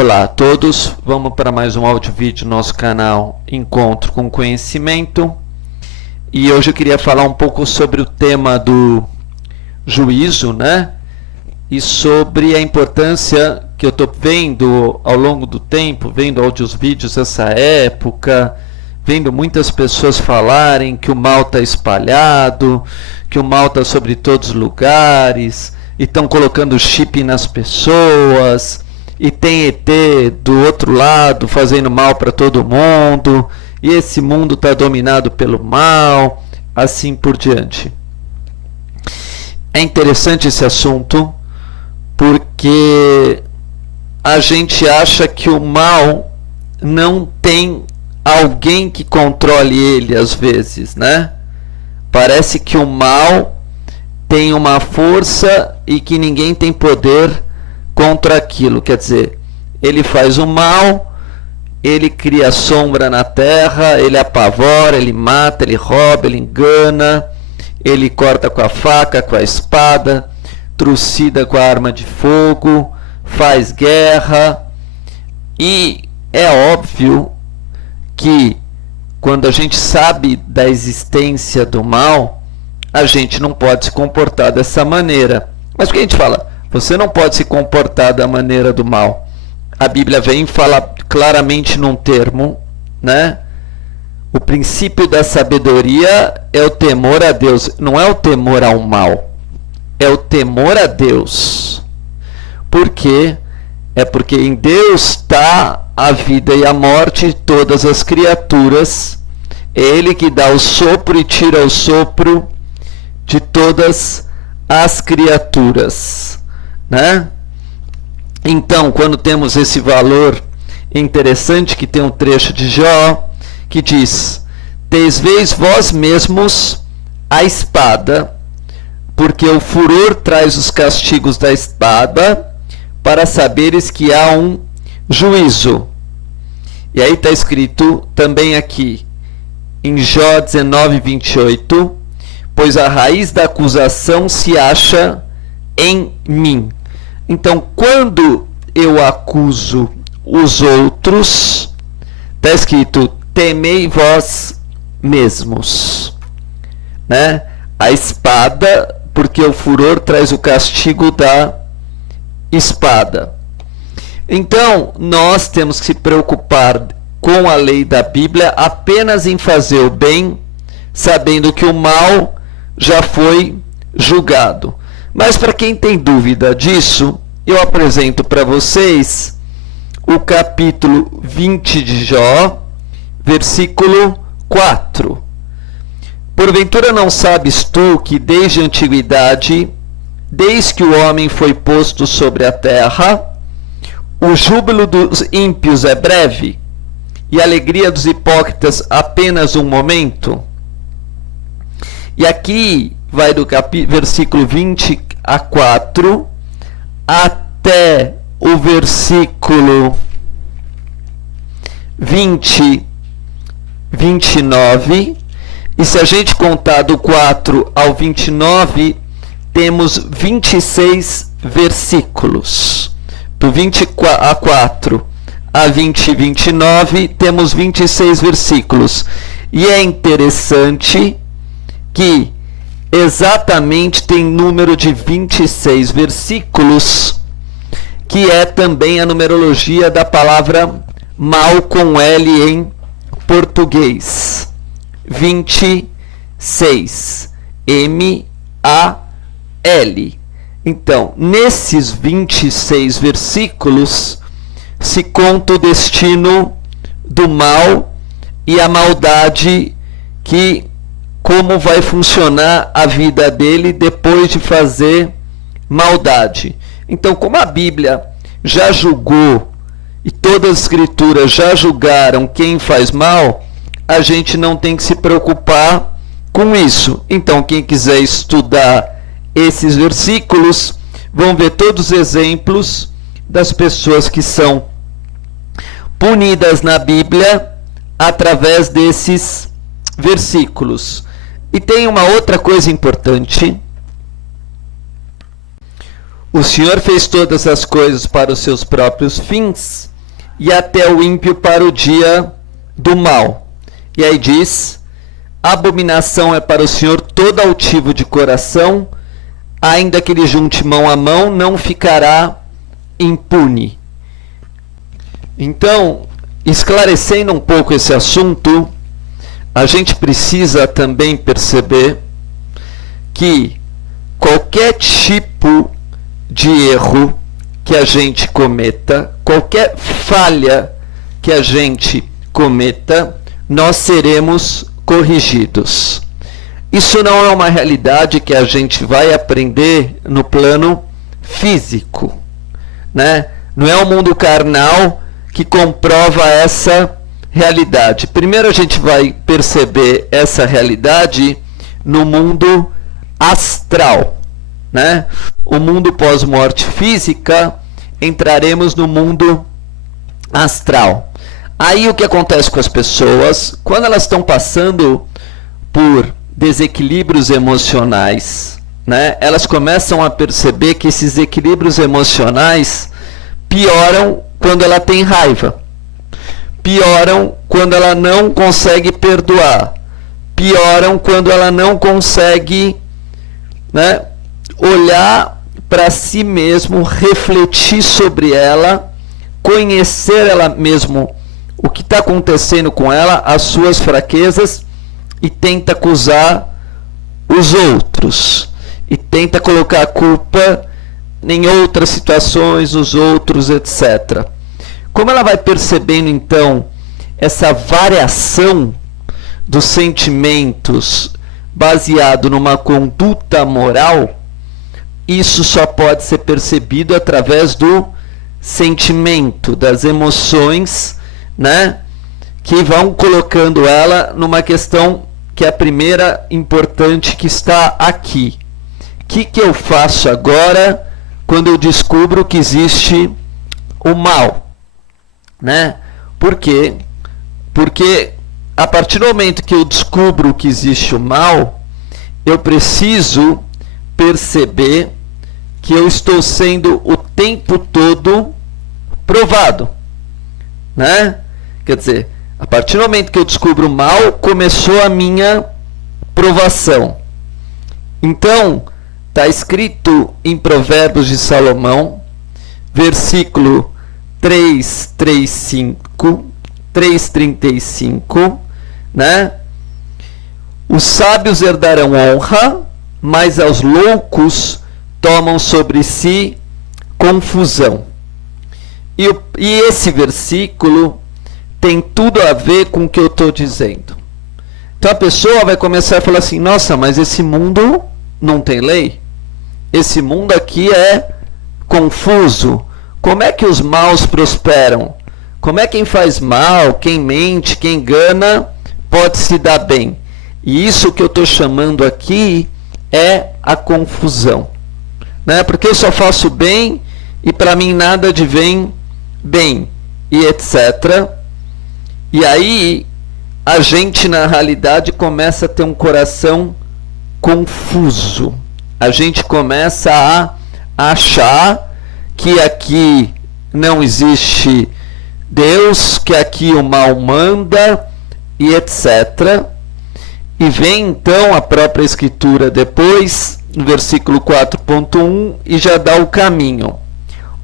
Olá a todos, vamos para mais um áudio vídeo do nosso canal Encontro com Conhecimento. E hoje eu queria falar um pouco sobre o tema do juízo, né? E sobre a importância que eu estou vendo ao longo do tempo, vendo áudios vídeos dessa época, vendo muitas pessoas falarem que o mal está espalhado, que o mal está sobre todos os lugares, e estão colocando chip nas pessoas, e tem ET do outro lado fazendo mal para todo mundo, e esse mundo está dominado pelo mal, assim por diante. É interessante esse assunto, porque a gente acha que o mal não tem alguém que controle ele às vezes, né? Parece que o mal tem uma força e que ninguém tem poder contra aquilo. Quer dizer, ele faz o mal, ele cria sombra na terra, ele apavora, ele mata, ele rouba, ele engana, ele corta com a faca, com a espada, trucida com a arma de fogo, faz guerra. E é óbvio que quando a gente sabe da existência do mal, a gente não pode se comportar dessa maneira. Mas o que a gente fala? Você não pode se comportar da maneira do mal. A Bíblia vem e fala claramente num termo, né? O princípio da sabedoria é o temor a Deus. Não é o temor ao mal, é o temor a Deus. Por quê? É porque em Deus está a vida e a morte de todas as criaturas. É Ele que dá o sopro e tira o sopro de todas as criaturas, né? Então, quando temos esse valor interessante, que tem um trecho de Jó que diz: "Desveis vós mesmos a espada, porque o furor traz os castigos da espada, para saberes que há um juízo." E aí está escrito também aqui em Jó 19:28, "Pois a raiz da acusação se acha em mim." Então, quando eu acuso os outros, está escrito: "Temei vós mesmos", né? A espada, porque o furor traz o castigo da espada. Então, nós temos que se preocupar com a lei da Bíblia apenas em fazer o bem, sabendo que o mal já foi julgado. Mas para quem tem dúvida disso, eu apresento para vocês o capítulo 20 de Jó, versículo 4. "Porventura não sabes tu que desde a antiguidade, desde que o homem foi posto sobre a terra, o júbilo dos ímpios é breve, e a alegria dos hipócritas apenas um momento?" E aqui vai do versículo 20 a 4 até o versículo 29. E se a gente contar do 4 ao 29, temos 26 versículos. Do 24 a 29, temos 26 versículos. E é interessante que exatamente tem número de 26 versículos, que é também a numerologia da palavra mal com L em português. 26. M-A-L. Então, nesses 26 versículos se conta o destino do mal e a maldade, que como vai funcionar a vida dele depois de fazer maldade. Então, como a Bíblia já julgou e todas as escrituras já julgaram quem faz mal, a gente não tem que se preocupar com isso. Então, quem quiser estudar esses versículos, vão ver todos os exemplos das pessoas que são punidas na Bíblia através desses versículos. E tem uma outra coisa importante: o Senhor fez todas as coisas para os seus próprios fins, e até o ímpio para o dia do mal. E aí diz: abominação é para o Senhor todo altivo de coração, ainda que ele junte mão a mão, não ficará impune. Então, esclarecendo um pouco esse assunto, a gente precisa também perceber que qualquer tipo de erro que a gente cometa, qualquer falha que a gente cometa, nós seremos corrigidos. Isso não é uma realidade que a gente vai aprender no plano físico, né? Não é o mundo carnal que comprova essa realidade. Primeiro a gente vai perceber essa realidade no mundo astral, né? O mundo pós-morte física, entraremos no mundo astral. Aí o que acontece com as pessoas, quando elas estão passando por desequilíbrios emocionais, né? Elas começam a perceber que esses equilíbrios emocionais pioram quando ela tem raiva, pioram quando ela não consegue perdoar, pioram quando ela não consegue, né, olhar para si mesmo, refletir sobre ela, conhecer ela mesmo, o que está acontecendo com ela, as suas fraquezas, e tenta acusar os outros, e tenta colocar a culpa em outras situações, os outros, etc. Como ela vai percebendo então essa variação dos sentimentos baseado numa conduta moral, isso só pode ser percebido através do sentimento, das emoções, né, que vão colocando ela numa questão que é a primeira importante que está aqui. O que eu faço agora quando eu descubro que existe o mal, né? Por quê? Porque a partir do momento que eu descubro que existe o mal, eu preciso perceber que eu estou sendo o tempo todo provado, né? Quer dizer, a partir do momento que eu descubro o mal, começou a minha provação. Então, está escrito em Provérbios de Salomão, versículo 3:35, né? Os sábios herdarão honra, mas aos loucos tomam sobre si confusão. E esse versículo tem tudo a ver com o que eu estou dizendo. Então a pessoa vai começar a falar assim: nossa, mas esse mundo não tem lei? Esse mundo aqui é confuso. Como é que os maus prosperam? Como é que quem faz mal, quem mente, quem engana, pode se dar bem? E isso que eu estou chamando aqui é a confusão, né? Porque eu só faço bem e para mim nada advém bem, e etc. E aí a gente na realidade começa a ter um coração confuso. A gente começa a achar que aqui não existe Deus, que aqui o mal manda, e etc. E vem então a própria Escritura depois, no versículo 4.1, e já dá o caminho.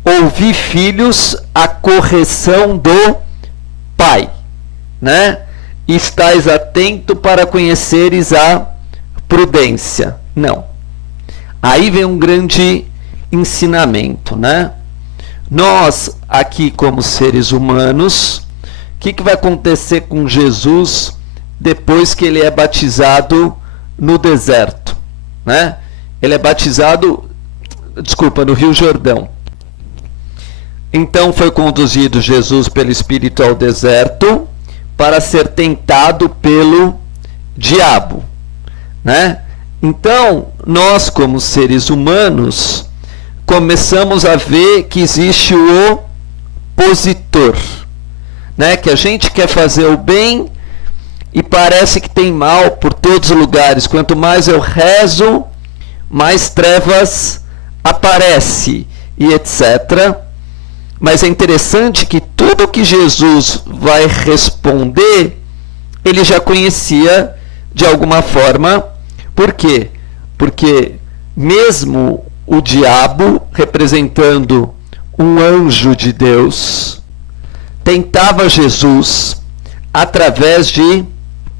Ouvi, filhos, a correção do Pai, né? Estais atento para conheceres a prudência. Não. Aí vem um grande ensinamento, né? Nós, aqui como seres humanos, o que vai acontecer com Jesus depois que ele é batizado no deserto, né? Ele é batizado, no Rio Jordão. Então foi conduzido Jesus pelo Espírito ao deserto para ser tentado pelo diabo, né? Então, nós como seres humanos começamos a ver que existe o opositor, né? Que a gente quer fazer o bem e parece que tem mal por todos os lugares. Quanto mais eu rezo, mais trevas aparece, e etc. Mas é interessante que tudo que Jesus vai responder, ele já conhecia de alguma forma. Por quê? Porque mesmo o diabo, representando um anjo de Deus, tentava Jesus através de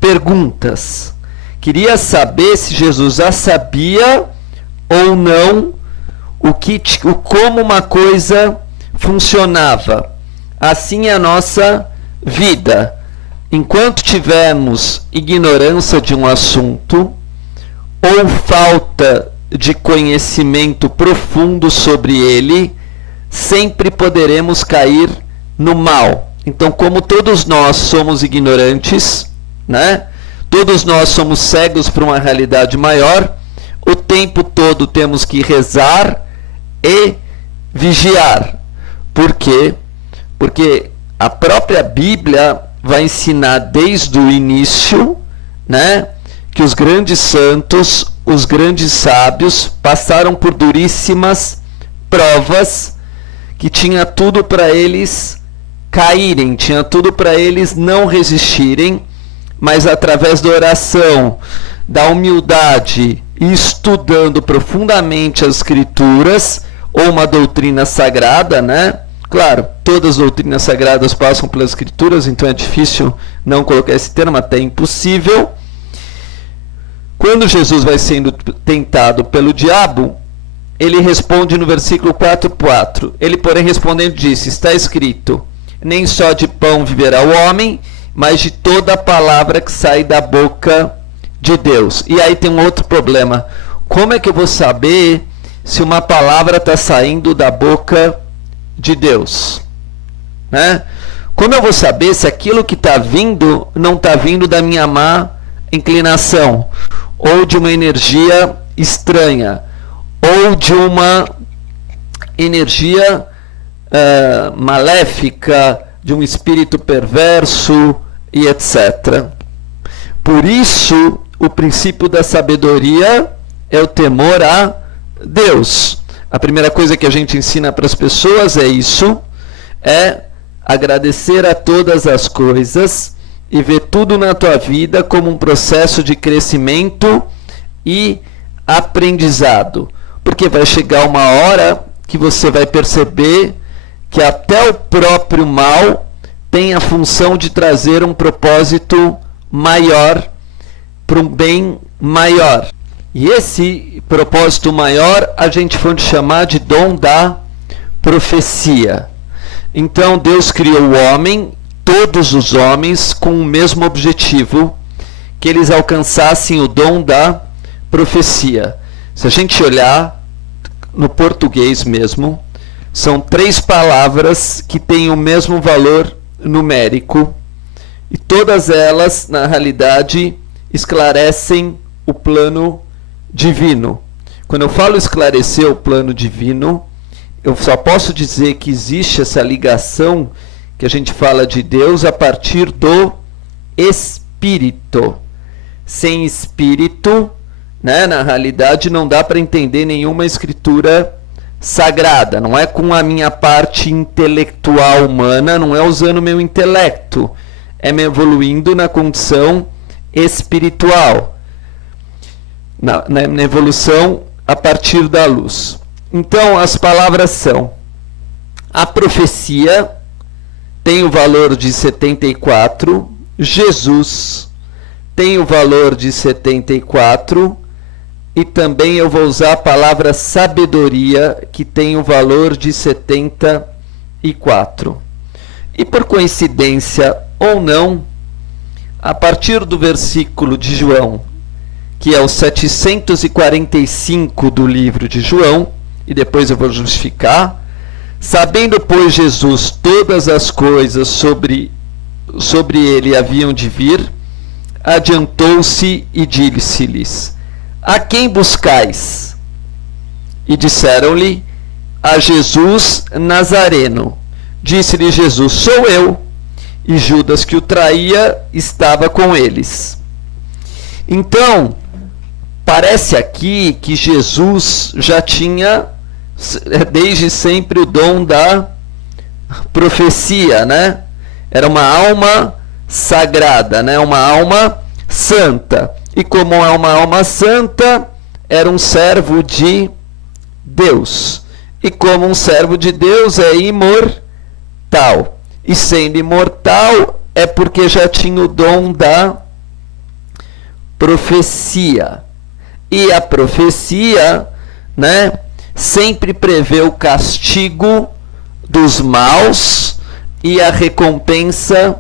perguntas. Queria saber se Jesus já sabia ou não como uma coisa funcionava. Assim é a nossa vida. Enquanto tivermos ignorância de um assunto ou falta de conhecimento profundo sobre ele, sempre poderemos cair no mal. Então, como todos nós somos ignorantes, né? Todos nós somos cegos para uma realidade maior, o tempo todo temos que rezar e vigiar. Por quê? Porque a própria Bíblia vai ensinar desde o início, né, que os grandes santos, os grandes sábios passaram por duríssimas provas, que tinha tudo para eles caírem, tinha tudo para eles não resistirem, mas através da oração, da humildade e estudando profundamente as Escrituras, ou uma doutrina sagrada, né? Claro, todas as doutrinas sagradas passam pelas Escrituras, então é difícil não colocar esse termo, até impossível. Quando Jesus vai sendo tentado pelo diabo, ele responde no versículo 4:4. Ele, porém, respondendo, disse: está escrito, nem só de pão viverá o homem, mas de toda a palavra que sai da boca de Deus. E aí tem um outro problema. Como é que eu vou saber se uma palavra está saindo da boca de Deus? Né? Como eu vou saber se aquilo que está vindo não está vindo da minha má inclinação, ou de uma energia estranha, ou de uma energia maléfica, de um espírito perverso e etc. Por isso, o princípio da sabedoria é o temor a Deus. A primeira coisa que a gente ensina para as pessoas é isso, é agradecer a todas as coisas e ver tudo na tua vida como um processo de crescimento e aprendizado. Porque vai chegar uma hora que você vai perceber que até o próprio mal tem a função de trazer um propósito maior, para um bem maior. E esse propósito maior a gente pode chamar de dom da profecia. Então Deus criou o homem, todos os homens, com o mesmo objetivo, que eles alcançassem o dom da profecia. Se a gente olhar no português mesmo, são 3 palavras que têm o mesmo valor numérico, e todas elas, na realidade, esclarecem o plano divino. Quando eu falo esclarecer o plano divino, eu só posso dizer que existe essa ligação que a gente fala de Deus a partir do Espírito. Sem Espírito, né, na realidade não dá para entender nenhuma escritura sagrada. Não é com a minha parte intelectual humana, não é usando o meu intelecto, é me evoluindo na condição espiritual, na evolução a partir da luz. Então as palavras são: a profecia tem o valor de 74, Jesus tem o valor de 74, e também eu vou usar a palavra sabedoria, que tem o valor de 74. E por coincidência ou não, a partir do versículo de João, que é o 745 do livro de João, e depois eu vou justificar: sabendo, pois, Jesus todas as coisas sobre ele haviam de vir, adiantou-se e disse-lhes: a quem buscais? E disseram-lhe: a Jesus Nazareno. Disse-lhe Jesus: sou eu. E Judas, que o traía, estava com eles. Então, parece aqui que Jesus já tinha desde sempre o dom da profecia, né? Era uma alma sagrada, né? Uma alma santa. E como é uma alma santa, era um servo de Deus. E como um servo de Deus é imortal. E sendo imortal é porque já tinha o dom da profecia. E a profecia, né, sempre prevê o castigo dos maus e a recompensa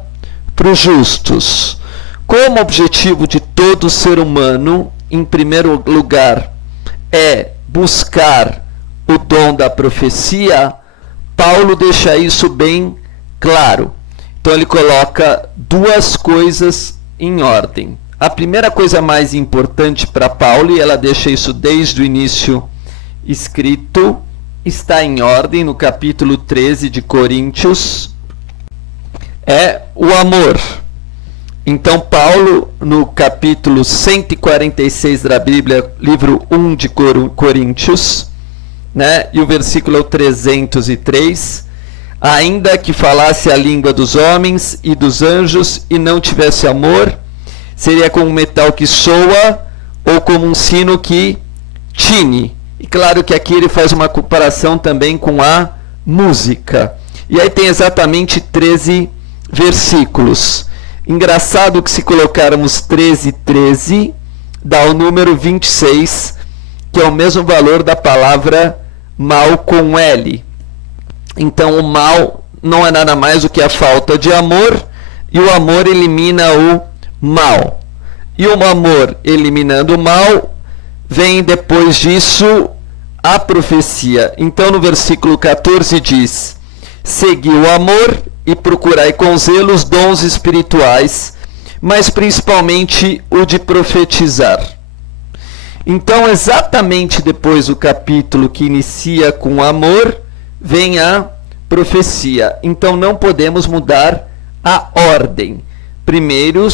para os justos. Como objetivo de todo ser humano, em primeiro lugar, é buscar o dom da profecia, Paulo deixa isso bem claro. Então ele coloca duas coisas em ordem. A primeira coisa mais importante para Paulo, e ela deixa isso desde o início escrito, está em ordem no capítulo 13 de Coríntios, é o amor. Então Paulo, no capítulo 146 da Bíblia, livro 1 de Coríntios, né, e o versículo é o 303, ainda que falasse a língua dos homens e dos anjos e não tivesse amor, seria como um metal que soa ou como um sino que tine. E claro que aqui ele faz uma comparação também com a música. E aí tem exatamente 13 versículos. Engraçado que se colocarmos 13, dá o número 26, que é o mesmo valor da palavra mal com L. Então o mal não é nada mais do que a falta de amor, e o amor elimina o mal. E o amor eliminando o mal, vem depois disso a profecia. Então no versículo 14 diz: segui o amor e procurai com zelo os dons espirituais, mas principalmente o de profetizar. Então exatamente depois do capítulo que inicia com amor, vem a profecia. Então não podemos mudar a ordem. Primeiro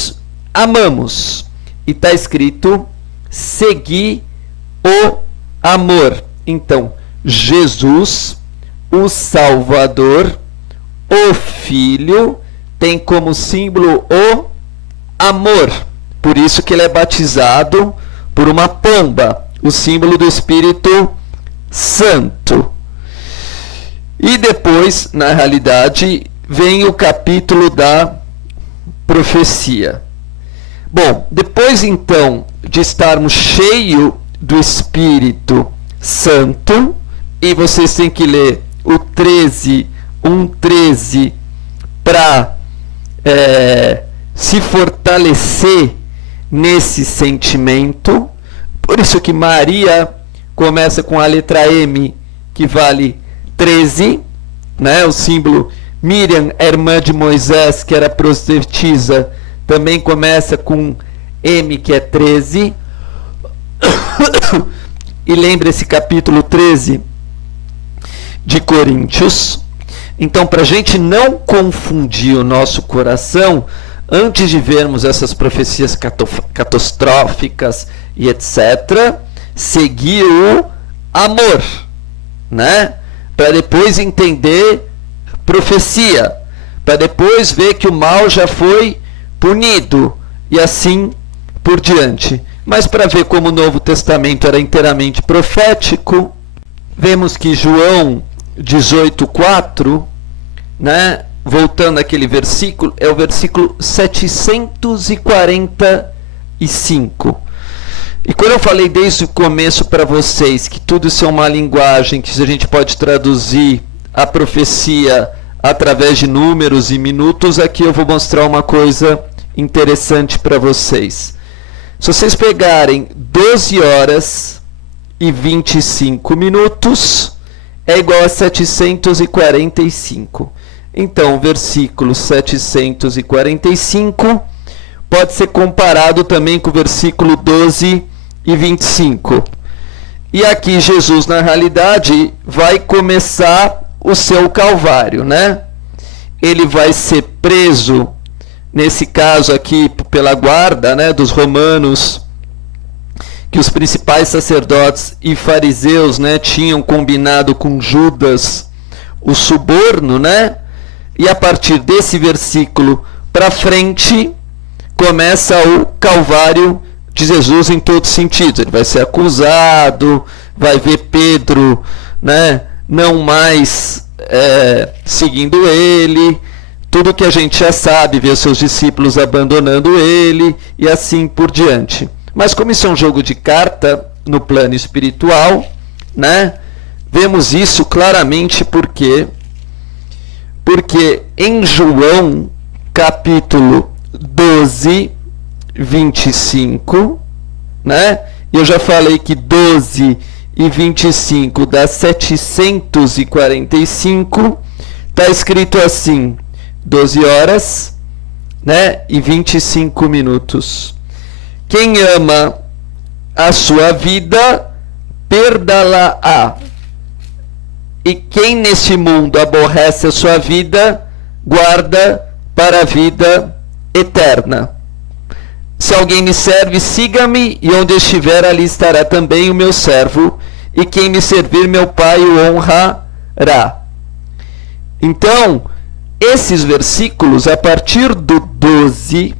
amamos. E está escrito: segui o amor. Então, Jesus, o Salvador, o Filho, tem como símbolo o amor. Por isso que ele é batizado por uma pomba, o símbolo do Espírito Santo. E depois, na realidade, vem o capítulo da profecia. Bom, depois então de estarmos cheios do Espírito Santo, e vocês têm que ler o 1:13 para se fortalecer nesse sentimento. Por isso que Maria começa com a letra M, que vale 13, né? O símbolo Miriam, a irmã de Moisés, que era profetisa, também começa com M, que é 13. E lembra esse capítulo 13 de Coríntios. Então, para a gente não confundir o nosso coração, antes de vermos essas profecias catastróficas e etc., seguir o amor, né? Para depois entender profecia, para depois ver que o mal já foi punido, e assim por diante. Mas para ver como o Novo Testamento era inteiramente profético, vemos que João 18:4, né, voltando àquele versículo, é o versículo 745. E quando eu falei desde o começo para vocês que tudo isso é uma linguagem que a gente pode traduzir a profecia através de números e minutos, aqui eu vou mostrar uma coisa interessante para vocês. Se vocês pegarem 12 horas e 25 minutos, é igual a 745. Então, o versículo 745 pode ser comparado também com o versículo 12 e 25. E aqui Jesus, na realidade, vai começar o seu calvário, né? Ele vai ser preso, nesse caso aqui, pela guarda, né, dos romanos, que os principais sacerdotes e fariseus, né, tinham combinado com Judas o suborno, né, E a partir desse versículo para frente, começa o Calvário de Jesus em todos os sentidos. Ele vai ser acusado, vai ver Pedro, né, não mais seguindo ele, tudo que a gente já sabe, ver seus discípulos abandonando ele e assim por diante. Mas como isso é um jogo de carta no plano espiritual, né, vemos isso claramente porque em João capítulo 12, 25, né? Eu já falei que 12 e 25 dá 745, está escrito assim, 12 horas, né? E 25 minutos. Quem ama a sua vida, perdê-la-á. E quem neste mundo aborrece a sua vida, guarda para a vida eterna. Se alguém me serve, siga-me, e onde estiver, ali estará também o meu servo, e quem me servir, meu Pai o honrará. Então, esses versículos, a partir do 12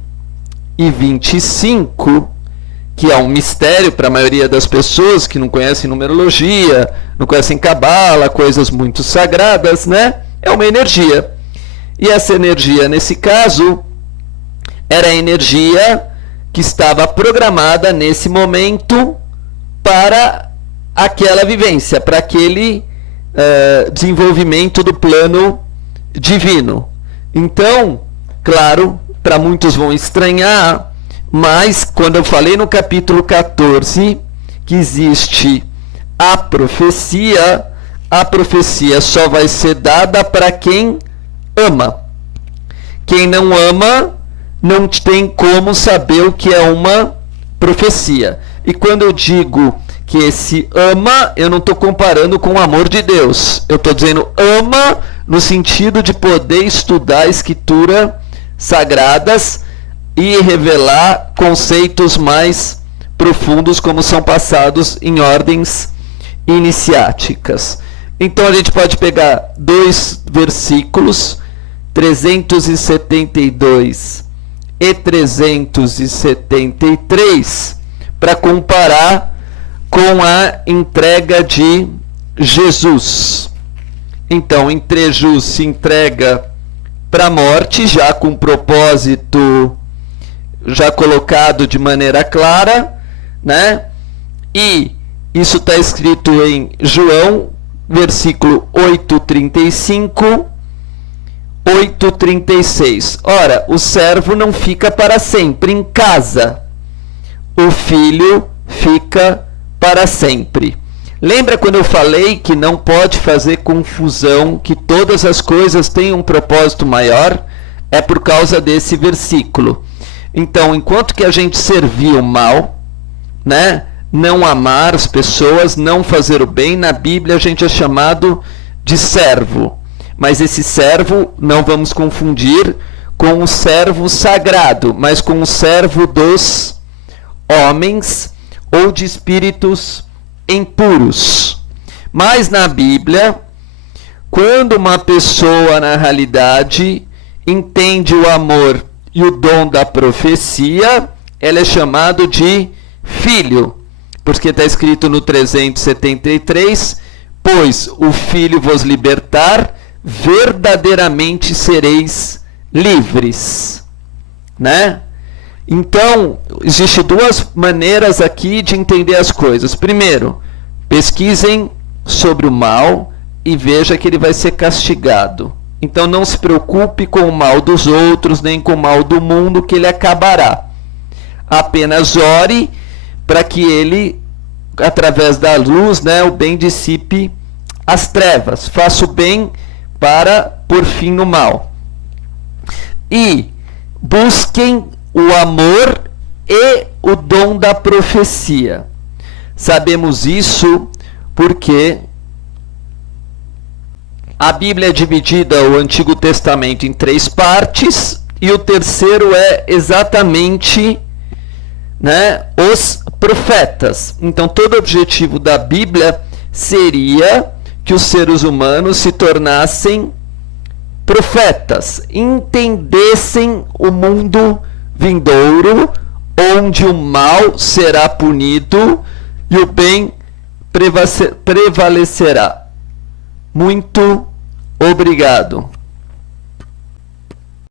e 25, que é um mistério para a maioria das pessoas que não conhecem numerologia, não conhecem cabala, coisas muito sagradas, né? É uma energia. E essa energia, nesse caso, era a energia que estava programada nesse momento para aquela vivência, para aquele desenvolvimento do plano divino. Então, claro, para muitos vão estranhar, mas quando eu falei no capítulo 14 que existe a profecia só vai ser dada para quem ama. Quem não ama não tem como saber o que é uma profecia. E quando eu digo que esse ama, eu não estou comparando com o amor de Deus. Eu estou dizendo ama no sentido de poder estudar a escritura sagradas e revelar conceitos mais profundos, como são passados em ordens iniciáticas. Então a gente pode pegar dois versículos, 372 e 373, para comparar com a entrega de Jesus. Então, Jesus se entrega para a morte, já com propósito já colocado de maneira clara, né? E isso está escrito em João, versículo 8:35, 8:36. Ora, o servo não fica para sempre em casa, o filho fica para sempre. Lembra quando eu falei que não pode fazer confusão, que todas as coisas têm um propósito maior? É por causa desse versículo. Então, enquanto que a gente servir o mal, né, não amar as pessoas, não fazer o bem, na Bíblia a gente é chamado de servo. Mas esse servo não vamos confundir com o servo sagrado, mas com o servo dos homens ou de espíritos impuros. Mas na Bíblia, quando uma pessoa na realidade entende o amor e o dom da profecia, ela é chamado de filho, porque está escrito no 373, pois o filho vos libertar, verdadeiramente sereis livres, né? Então, existem duas maneiras aqui de entender as coisas. Primeiro, pesquisem sobre o mal e veja que ele vai ser castigado. Então não se preocupe com o mal dos outros, nem com o mal do mundo, que ele acabará. Apenas ore para que ele, através da luz, né, o bem dissipe as trevas. Faça o bem para pôr fim no mal. E busquem o amor e o dom da profecia. Sabemos isso porque a Bíblia é dividida, o Antigo Testamento, em 3 partes, e o terceiro é exatamente, né, os profetas. Então, todo o objetivo da Bíblia seria que os seres humanos se tornassem profetas entendessem o mundo vindouro, onde o mal será punido e o bem prevalecerá. Muito obrigado.